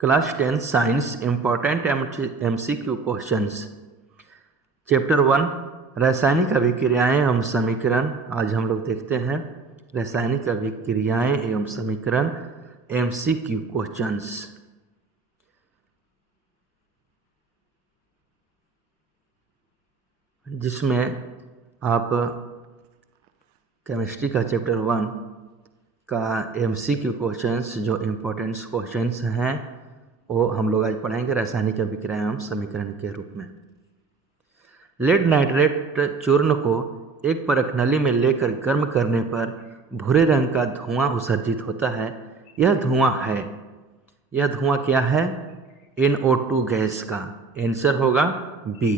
Class 10 science important MCQ questions. Chapter 1 रासायनिक अभिक्रियाएं एवं समीकरण। आज हम लोग देखते हैं रासायनिक अभिक्रियाएं एवं समीकरण MCQ क्वेश्चंस, जिसमें आप केमिस्ट्री का चैप्टर 1 का MCQ क्वेश्चंस जो इम्पोर्टेंट क्वेश्चंस हैं वो हम लोग आज पढ़ेंगे रासायनिक अभिक्रिया एवं समीकरण के रूप में। लेड नाइट्रेट चूर्ण को एक परख नली में लेकर गर्म करने पर भूरे रंग का धुआं उत्सर्जित होता है। यह धुआं क्या है? NO2 गैस का। आंसर होगा B.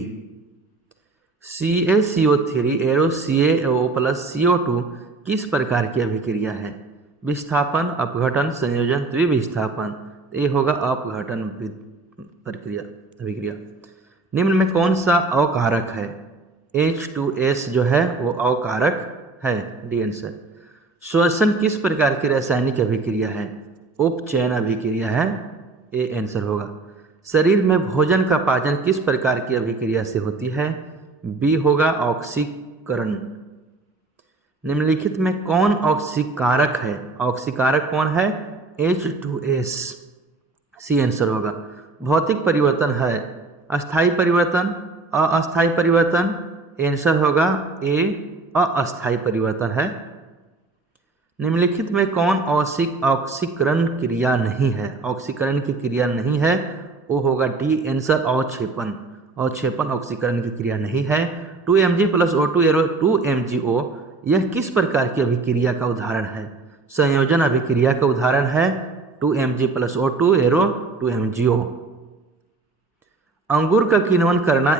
CaCO3 arrow CaO plus CO2 किस प्रकार की अभिक्रिया है? विस्थापन, अपघटन, संयोजन, द्विविस्थापन। ये होगा अपघटन अभिक्रिया। निम्न में कौन सा अवकारक है? H2S जो है वो अवकारक है, डी आंसर। श्वसन किस प्रकार की रासायनिक अभिक्रिया है? उपचयन अभिक्रिया है, ए आंसर होगा। शरीर में भोजन का पाचन किस प्रकार की अभिक्रिया से होती है? बी होगा ऑक्सीकरण। निम्नलिखित में कौन ऑक्सीकारक है? ऑक्सीकारक कौन है? H2S, सी आंसर होगा। भौतिक परिवर्तन है अस्थायी परिवर्तन, अस्थायी परिवर्तन। आंसर होगा ए, अस्थायी परिवर्तन है। निम्नलिखित में कौन ऑक्सीकरण क्रिया नहीं है? ऑक्सीकरण की क्रिया नहीं है, वो होगा डी आंसर, अवक्षेपण। अवक्षेपण ऑक्सीकरण की क्रिया नहीं है। 2Mg plus O2 arrow 2MgO यह किस प्रकार की अभिक्रिया का उदाहरण है? संयोजन अभिक्रिया का उदाहरण है। 2Mg plus O2 arrow 2MgO। अंगूर का किण्वन करना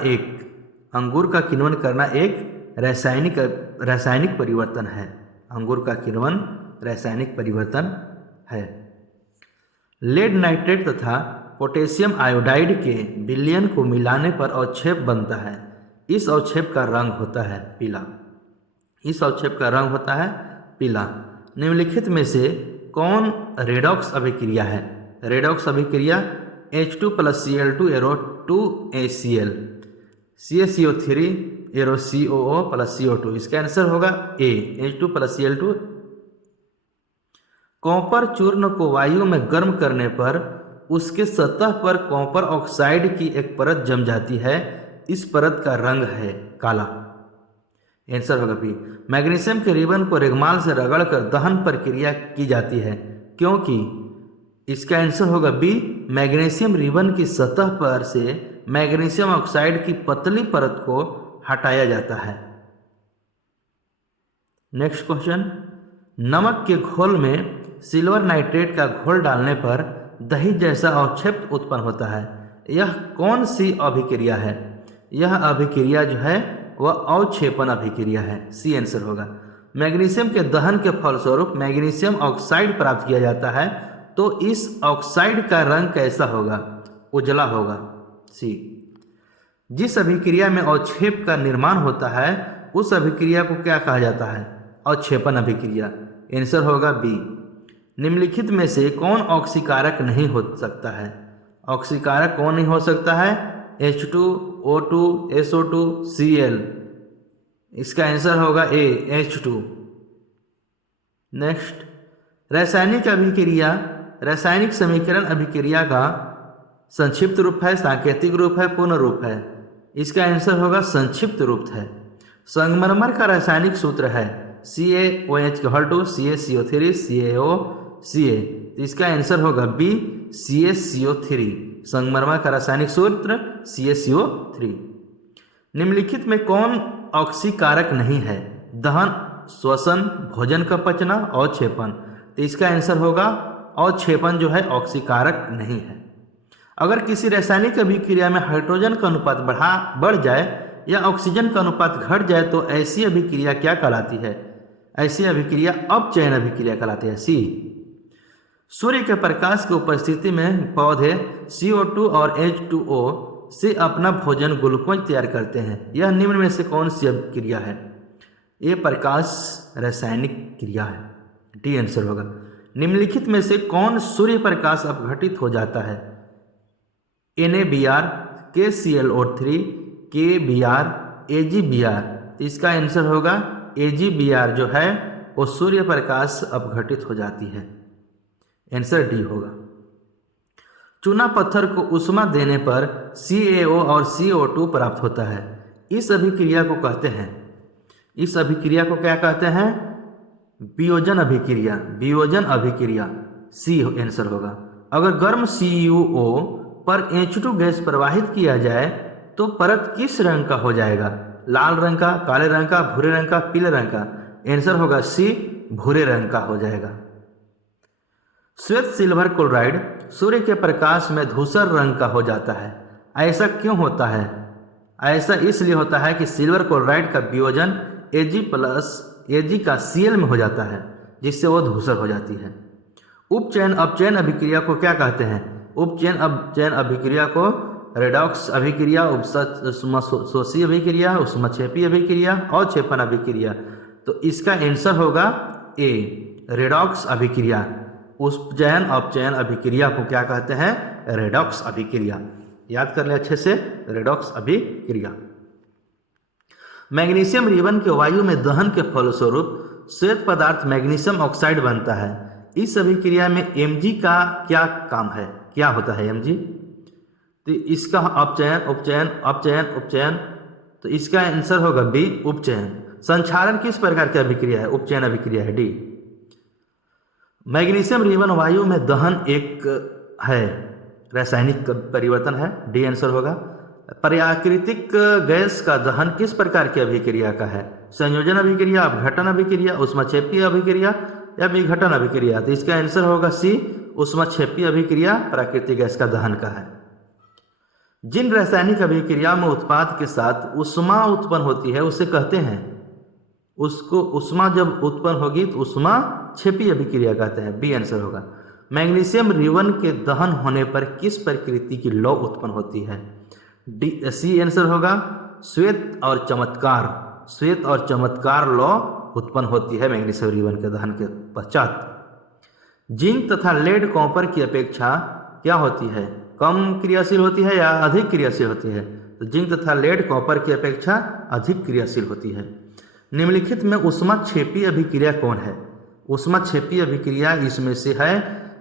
एक रासायनिक परिवर्तन है। अंगूर का किण्वन रासायनिक परिवर्तन है। लेड नाइट्रेट तथा पोटेशियम आयोडाइड के विलयन को मिलाने पर अवक्षेप बनता है। इस अवक्षेप का रंग होता है पीला। निम्नलिखित में से कौन रेडॉक्स अभिक्रिया है? रेडॉक्स अभिक्रिया H2 plus Cl2 arrow 2ACl, CaCO3 arrow COO plus CO2। इसका आंसर होगा ए, H2 प्लस Cl2। कॉपर चूर्ण को वायु में गर्म करने पर उसके सतह पर कॉपर ऑक्साइड की एक परत जम जाती है। इस परत का रंग है काला। आंसर होगा बी। मैग्नीशियम के रिबन को रेगमाल से रगड़कर दहन प्रक्रिया की जाती है क्योंकि। इसका आंसर होगा बी। मैग्नीशियम रिबन की सतह पर से मैग्नीशियम ऑक्साइड की पतली परत को हटाया जाता है। Next question. नमक के घोल में सिल्वर नाइट्रेट का घोल डालने पर दही जैसा अवक्षेप उत्पन्न होता है। यह कौन सी अभिक्रिया है? यह अभिक्रिया जो है वह अवक्षेपण अभिक्रिया है, सी आंसर होगा। मैग्नीशियम के दहन के फलस्वरूप मैग्नीशियम ऑक्साइड प्राप्त किया जाता है, तो इस ऑक्साइड का रंग कैसा होगा? उजला होगा, सी। जिस अभिक्रिया में अवक्षेप का निर्माण होता है उस अभिक्रिया को क्या कहा जाता है? अवक्षेपण अभिक्रिया। आंसर होगा बी। निम्नलिखित में से कौन ऑक्सीकारक नहीं हो सकता है? ऑक्सीकारक कौन नहीं हो सकता है? H2, O2, SO2, Cl। इसका आंसर होगा ए, H2। नेक्स्ट। रासायनिक समीकरण अभिक्रिया का संक्षिप्त रूप है, सांकेतिक रूप है, पूर्ण रूप है? इसका आंसर होगा संक्षिप्त रूप है। संगमरमर का रासायनिक सूत्र है CaOH2 CaCO3 CaOCa। इसका आंसर होगा बी, CaCO3। संगमरमर का रासायनिक सूत्र CaCO3। निम्नलिखित में कौन ऑक्सीकारक नहीं है? दहन, श्वसन, भोजन का पचना, अवक्षेपण। तो इसका आंसर होगा अवक्षेपण जो है ऑक्सीकारक नहीं है। अगर किसी रासायनिक अभिक्रिया में हाइड्रोजन का अनुपात बढ़ जाए या ऑक्सीजन का अनुपात घट जाए तो ऐसी अभिक्रिया क्या कहलाती है? ऐसी अभिक्रिया अपचयन अभिक्रिया कहलाती है, सी। सूर्य के प्रकाश की उपस्थिति में पौधे CO2 और H2O से अपना भोजन ग्लूकोज तैयार करते हैं। यह निम्न में से कौन सी अभिक्रिया है? ये प्रकाश रासायनिक क्रिया है, डी आंसर होगा। निम्नलिखित में से कौन सूर्य प्रकाश अपघटित हो जाता है? NaBr, KClO3, KBr, AgBr। तो इसका आंसर होगा AgBr जो है वो सूर्य प्रकाश अपघटित हो जाती है। आंसर डी होगा। चूना पत्थर को ऊष्मा देने पर CaO और CO2 प्राप्त होता है। इस अभिक्रिया को कहते हैं, इस अभिक्रिया को क्या कहते हैं? वियोजन अभिक्रिया। वियोजन अभिक्रिया सी आंसर होगा। अगर गर्म CuO पर H2 गैस प्रवाहित किया जाए तो परत किस रंग का हो जाएगा? लाल रंग का, काले रंग का, भूरे रंग का, पीले रंग का? आंसर होगा सी, भूरे रंग का हो जाएगा। श्वेत सिल्वर क्लोराइड सूर्य के प्रकाश में धूसर रंग का हो जाता है। ऐसा क्यों होता है? ऐसा इसलिए होता है कि सिल्वर क्लोराइड का वियोजन Ag प्लस Ag का Cl में हो जाता है, जिससे वो धूसर हो जाती है। उपचयन अपचयन अभिक्रिया को क्या कहते हैं? उपचयन अपचयन अभिक्रिया को रेडॉक्स अभिक्रिया, उपसमशोषी अभिक्रिया, उष्मक्षेपी अभिक्रिया, अवक्षेपण अभिक्रिया। तो इसका आंसर होगा ए, रेडॉक्स अभिक्रिया। उपचयन अपचयन अभिक्रिया को क्या कहते हैं? रेडॉक्स अभिक्रिया। याद कर ले अच्छे से, रेडॉक्स अभिक्रिया। मैग्नीशियम रिबन के वायु में दहन के फलस्वरूप श्वेत पदार्थ मैग्नीशियम ऑक्साइड बनता है। इस अभिक्रिया में Mg का क्या काम है? क्या होता है Mg? तो इसका अपचयन उपचयन अपचयन उपचयन, तो इसका आंसर होगा बी, उपचयन। संक्षारण किस प्रकार की अभिक्रिया है? उपचयन अभिक्रिया है, डी। मैग्नीशियम रिबन वायु में दहन एक है, रासायनिक परिवर्तन है, डी आंसर होगा। प्राकृतिक गैस का दहन किस प्रकार की अभिक्रिया का है? संयोजन अभिक्रिया, अपघटन अभिक्रिया, उष्मक्षेपी अभिक्रिया या विघटन अभिक्रिया? तो इसका आंसर होगा सी, उष्मक्षेपी अभिक्रिया प्राकृतिक गैस का दहन का है। जिन रासायनिक अभिक्रिया में उत्पाद के साथ उष्मा उत्पन्न होती है उसे कहते हैं, उसको उष्मा जब उत्पन्न होगी तो उष्मा क्षेपी अभिक्रिया कहते हैं, बी आंसर होगा। मैग्नीशियम रिबन के दहन होने पर किस प्रकृति की लौ उत्पन्न होती है? डी, सी आंसर होगा, श्वेत और चमत्कार। श्वेत और चमत्कार लौ उत्पन्न होती है मैग्नीशियम रिबन के दहन के पश्चात। जिंक तथा लेड कॉपर की अपेक्षा क्या होती है? कम क्रियाशील होती है या अधिक क्रियाशील होती है? तो जिंक तथा लेड कॉपर की अपेक्षा अधिक क्रियाशील होती है। निम्नलिखित में उष्माक्षेपी अभिक्रिया कौन है? उष्माक्षेपी अभिक्रिया इसमें से है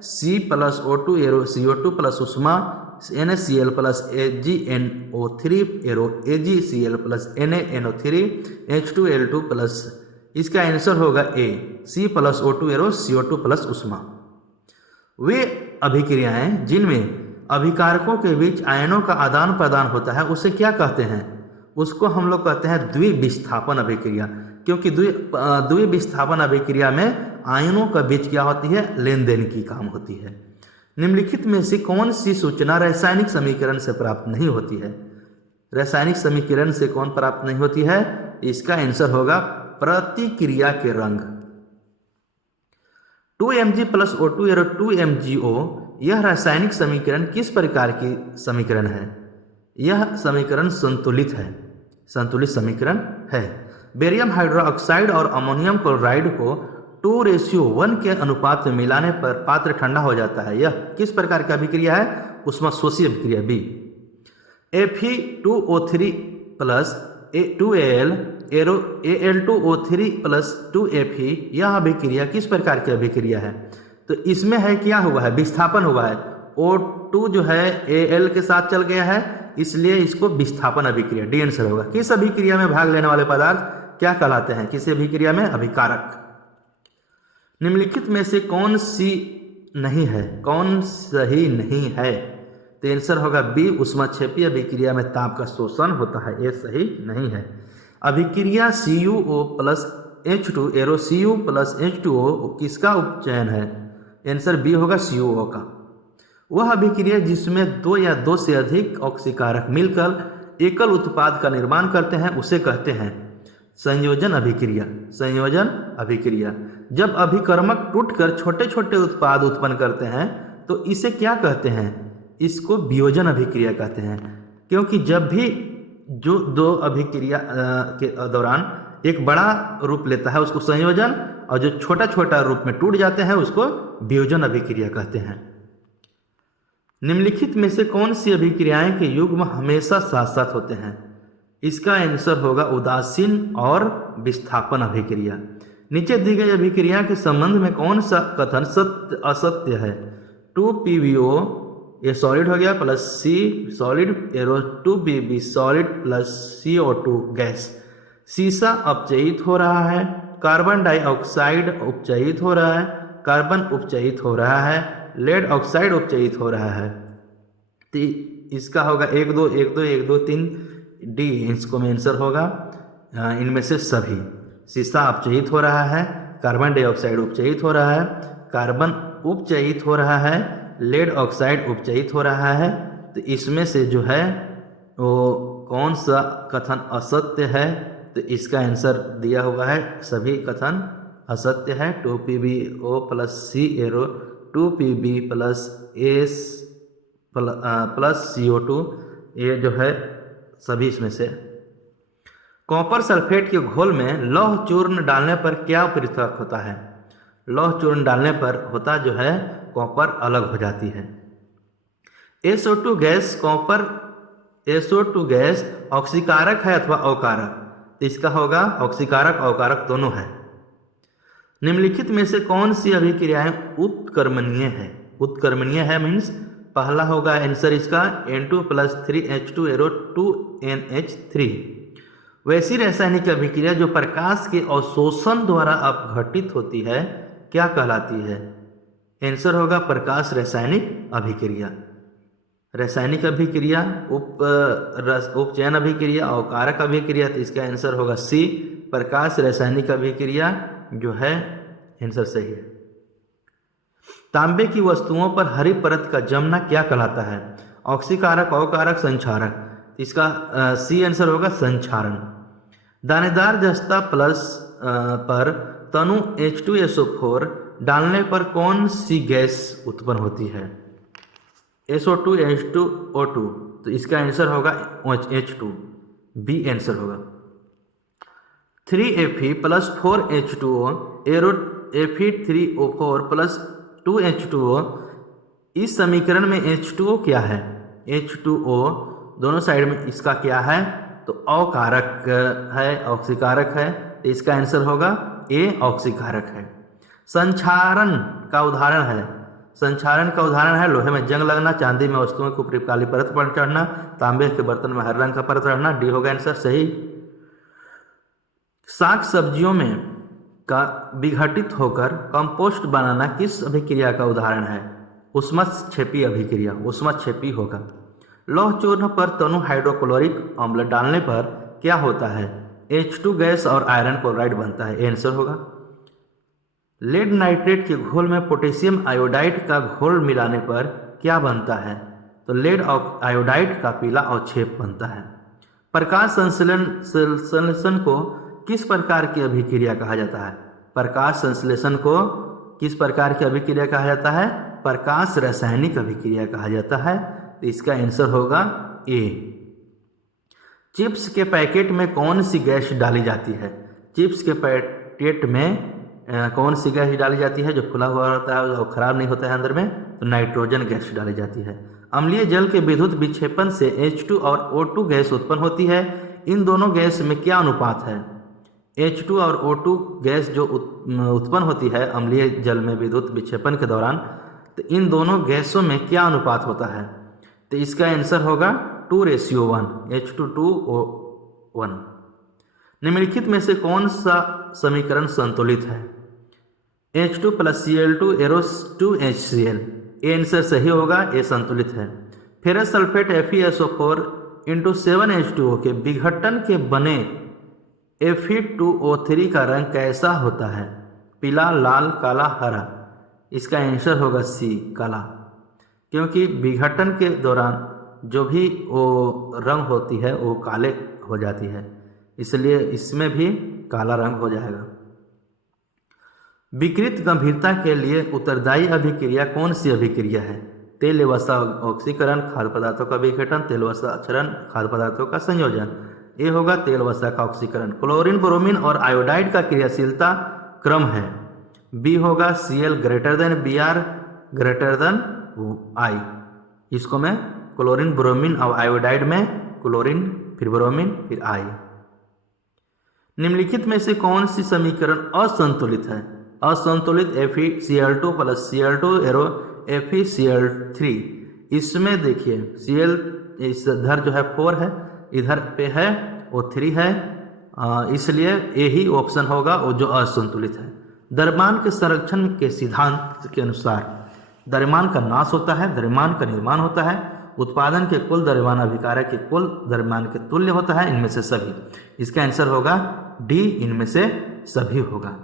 C+O2 एरो CO2 प्लस उष्मा NaCl plus AgNO3 arrow AgCl plus NaNO3 H2L2 plus, इसका आंसर होगा ए, C+O2 एरो CO2 प्लस उष्मा। वे अभिक्रियाएं जिनमें अभिकारकों के बीच आयनों का आदान प्रदान होता है उसे क्या कहते हैं? उसको हम लोग कहते हैं द्विविस्थापन अभिक्रिया, क्योंकि द्विविस्थापन अभिक्रिया में आयनों का बीच क्या होती है? लेन देन की काम होती है। निम्नलिखित में से कौन सी सूचना रासायनिक समीकरण से प्राप्त नहीं होती है? रासायनिक समीकरण से कौन प्राप्त नहीं होती है? इसका आंसर होगा प्रतिक्रिया के रंग। 2Mg plus O2 arrow 2MgO, यह रासायनिक समीकरण किस प्रकार की समीकरण है? यह समीकरण संतुलित है, संतुलित समीकरण है। बेरियम हाइड्रोक्साइड और अमोनियम क्लोराइड को 2:1 के अनुपात में मिलाने पर पात्र ठंडा हो जाता है। यह किस प्रकार की अभिक्रिया है? उष्माशोषी अभिक्रिया, B. Fe2O3 plus 2Al arrow Al2O3 plus 2Fe, यह अभिक्रिया किस प्रकार की अभिक्रिया है? तो इसमें है क्या हुआ है? विस्थापन हुआ है। O2 जो है Al के साथ चल गया है, इसलिए इसको विस्थापन अभिक्रिया, डी आंसर होगा। किस अभिक्रिया में भाग लेने वाले पदार्थ क्या कहलाते हैं? किस अभिक्रिया में? अभिकारक। निम्नलिखित में से कौन सी नहीं है? कौन सही नहीं है? तो आंसर होगा बी, उष्माक्षेपी अभिक्रिया में ताप का शोषण होता है, ये सही नहीं है। अभिक्रिया CuO plus H2 arrow Cu plus H2O किसका उपचयन है? आंसर बी होगा, CuO का। वह अभिक्रिया जिसमें दो या दो से अधिक ऑक्सीकारक मिलकर एकल उत्पाद का निर्माण करते हैं उसे कहते हैं संयोजन अभिक्रिया। संयोजन अभिक्रिया। जब अभिकर्मक टूटकर छोटे छोटे उत्पाद उत्पन्न करते हैं तो इसे क्या कहते हैं? इसको वियोजन अभिक्रिया कहते हैं, क्योंकि जब भी जो दो अभिक्रिया के दौरान एक बड़ा रूप लेता है उसको संयोजन और जो छोटा छोटा रूप में टूट जाते हैं उसको वियोजन अभिक्रिया कहते हैं। निम्नलिखित में से कौन सी अभिक्रियाएं के युग्म हमेशा साथ साथ होते हैं? इसका आंसर होगा उदासीन और विस्थापन अभिक्रिया। नीचे दी गई अभिक्रिया के संबंध में कौन सा कथन सत्य असत्य है? 2PbO ये सॉलिड हो गया plus C solid arrow 2Pb solid plus CO2 gas. सीसा अपचयित हो रहा है, कार्बन डाइऑक्साइड उपचयित हो रहा है, कार्बन उपचयित हो रहा है, लेड ऑक्साइड उपचयित हो रहा है। तो इसका होगा 1 2 1 2 1 2 3 डी, इसको में आंसर होगा इनमें से सभी। सीसा अपचयित हो रहा है, कार्बन डाइऑक्साइड उपचयित हो रहा है, कार्बन उपचयित हो रहा है, लेड ऑक्साइड उपचयित हो रहा है। तो इसमें से जो है वो कौन सा कथन असत्य है? तो इसका आंसर दिया हुआ है सभी कथन असत्य है। 2PbO plus C arrow 2Pb plus S plus CO2 ये जो है सभी इसमें से। कॉपर सल्फेट के घोल में लौह चूर्ण डालने पर क्या पृथक होता है? लौह चूर्ण डालने पर होता जो है कॉपर अलग हो जाती है। SO2 gas copper SO2 gas ऑक्सीकारक है अथवा अवकारक? तो इसका होगा ऑक्सीकारक अवकारक दोनों है। निम्नलिखित में से कौन सी अभिक्रियाएं उत्कर्मणीय है? उत्कर्मणीय है मीन्स पहला होगा आंसर इसका N2 plus 3H2 arrow 2NH3। वैसी रासायनिक अभिक्रिया जो प्रकाश के अवशोषण द्वारा अपघटित होती है क्या कहलाती है? आंसर होगा प्रकाश रासायनिक अभिक्रिया। रासायनिक अभिक्रिया, उपचयन अभिक्रिया, अवकारक अभिक्रिया। तो इसका आंसर होगा C प्रकाश रासायनिक अभिक्रिया जो है आंसर सही है। तांबे की वस्तुओं पर हरी परत का जमना क्या कहलाता है? ऑक्सीकारक अवकारक संक्षारक। इसका C आंसर होगा संक्षारण। दानेदार जस्ता प्लस पर तनु H2SO4 डालने पर कौन सी गैस उत्पन्न होती है? SO2 H2O2। तो इसका आंसर होगा H2 B आंसर होगा। 3Fe plus 4H2O arrow Fe3O4 plus 2H2O। इस समीकरण में H2O क्या है? H2O दोनों साइड में इसका क्या है? तो अवकारक है, ऑक्सीकारक है। तो इसका आंसर होगा A ऑक्सीकारक है। संक्षारण का उदाहरण है, संक्षारण का उदाहरण है लोहे में जंग लगना, चांदी में वस्तुओं के ऊपर काली परत पर चढ़ना, तांबे के बर्तन में हरे रंग का परत रहना। डी होगा आंसर सही। साग सब्जियों में का विघटित होकर कंपोस्ट बनाना किस अभिक्रिया का उदाहरण है? उष्मक्षेपी अभिक्रिया, उष्मक्षेपी होगा। लौह चूर्ण पर तनु हाइड्रोक्लोरिक अम्ल डालने पर क्या होता है? H2 गैस और आयरन क्लोराइड बनता है। आंसर होगा। लेड नाइट्रेट के घोल में पोटेशियम आयोडाइड का घोल मिलाने पर क्या बनता है? तो लेड आयोडाइड का पीला अवक्षेप बनता है। प्रकाश संश्लेषण को किस प्रकार की अभिक्रिया कहा जाता है? प्रकाश संश्लेषण को किस प्रकार की अभिक्रिया कहा जाता है? प्रकाश रासायनिक अभिक्रिया कहा जाता है। तो इसका आंसर होगा A। चिप्स के पैकेट में कौन सी गैस डाली जाती है? चिप्स के पैकेट में कौन सी गैस डाली जाती है? जो खुला हुआ होता है और खराब नहीं होता है अंदर में, तो नाइट्रोजन गैस डाली जाती है। अम्लीय जल के विद्युत विक्षेपण से H2 और O2 गैस उत्पन्न होती है। इन दोनों गैस में क्या अनुपात है? H2 और O2 गैस जो उत्पन्न होती है अम्लीय जल में विद्युत विक्षेपण के दौरान, तो इन दोनों गैसों में क्या अनुपात होता है? तो इसका आंसर होगा 2:1 H2O1। निम्नलिखित में से कौन सा समीकरण संतुलित है? H2 plus Cl2 arrow 2HCl। ये आंसर सही होगा, ये संतुलित है। Ferrous sulphate FeSO4 into 7H2O के विघटन के बने Fe2O3 का रंग कैसा होता है? पीला, लाल, काला, हरा। इसका आंसर होगा C काला, क्योंकि विघटन के दौरान जो भी वो रंग होती है वो काले हो जाती है, इसलिए इसमें भी काला रंग हो जाएगा। विकृत गंभीरता के लिए उत्तरदायी अभिक्रिया कौन सी अभिक्रिया है? तेल वसा ऑक्सीकरण, खाद्य पदार्थों का विघटन, तेल वसा क्षरण, खाद्य पदार्थों का संयोजन। ये होगा तेल वसा का ऑक्सीकरण। क्लोरीन, ब्रोमीन और आयोडाइड का क्रियाशीलता क्रम है। बी होगा Cl greater than Br greater than I। इसको मैं क्लोरीन ब्रोमीन और आयोडाइड में क्लोरीन फिर ब्रोमीन फिर I। निम्नलिखित में से कौन सी समीकरण असंतुलित है? असंतुलित FeCl2 plus Cl2 arrow FeCl3। इसमें देखिए Cl इधर जो है 4 है, इधर पे है वो 3 है, इसलिए ए ही ऑप्शन होगा वो जो असंतुलित है। द्रव्यमान के संरक्षण के सिद्धांत के अनुसार द्रव्यमान का नाश होता है, द्रव्यमान का निर्माण होता है, उत्पादन के कुल द्रव्यमान अभिकारक के कुल द्रव्यमान के तुल्य होता है, इनमें से सभी। इसका आंसर होगा डी, इनमें से सभी होगा।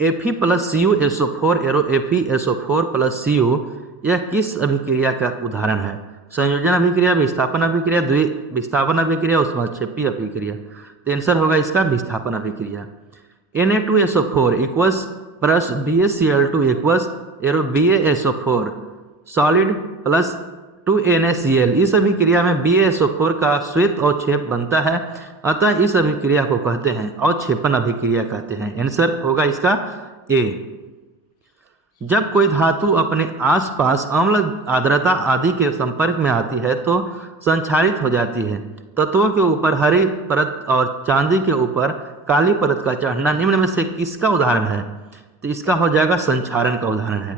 Fe plus CuSO4 arrow FeSO4 plus Cu यह किस अभिक्रिया का उदाहरण है? संयोजन अभिक्रिया, विस्थापन अभिक्रिया, द्विविस्थापन अभिक्रिया, ऊष्माक्षेपी अभिक्रिया। तो आंसर होगा इसका विस्थापन अभिक्रिया। Na2SO4 equals plus BaCl2 equals arrow BaSO4 solid plus 2NaCl। इस अभिक्रिया में BaSO4 का श्वेत अवक्षेप बनता है, अतः इस अभिक्रिया को कहते हैं अवक्षेपण अभिक्रिया कहते हैं। आंसर होगा इसका ए। जब कोई धातु अपने आसपास अम्ल, आर्द्रता आदि के संपर्क में आती है तो संक्षारित हो जाती है। तत्वों के ऊपर हरी परत और चांदी के ऊपर काली परत का चढ़ना निम्न में से किसका उदाहरण है? तो इसका हो जाएगा संक्षारण का उदाहरण है।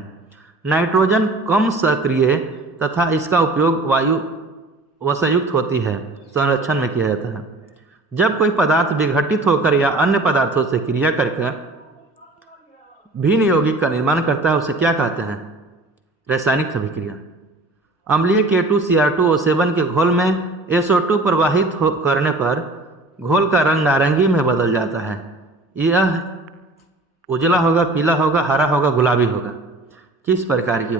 नाइट्रोजन कम सक्रिय तथा इसका उपयोग वायु वसायुक्त होती है संरक्षण में किया जाता है। जब कोई पदार्थ विघटित होकर या अन्य पदार्थों से क्रिया करके भिन्न यौगिक का निर्माण करता है उसे क्या कहते हैं? रासायनिक अभिक्रिया। अम्लीय K2Cr2O7 के घोल में SO2 प्रवाहित करने पर घोल का रंग नारंगी में बदल जाता है। यह उजला होगा, पीला होगा, हरा होगा, गुलाबी होगा। किस प्रकार की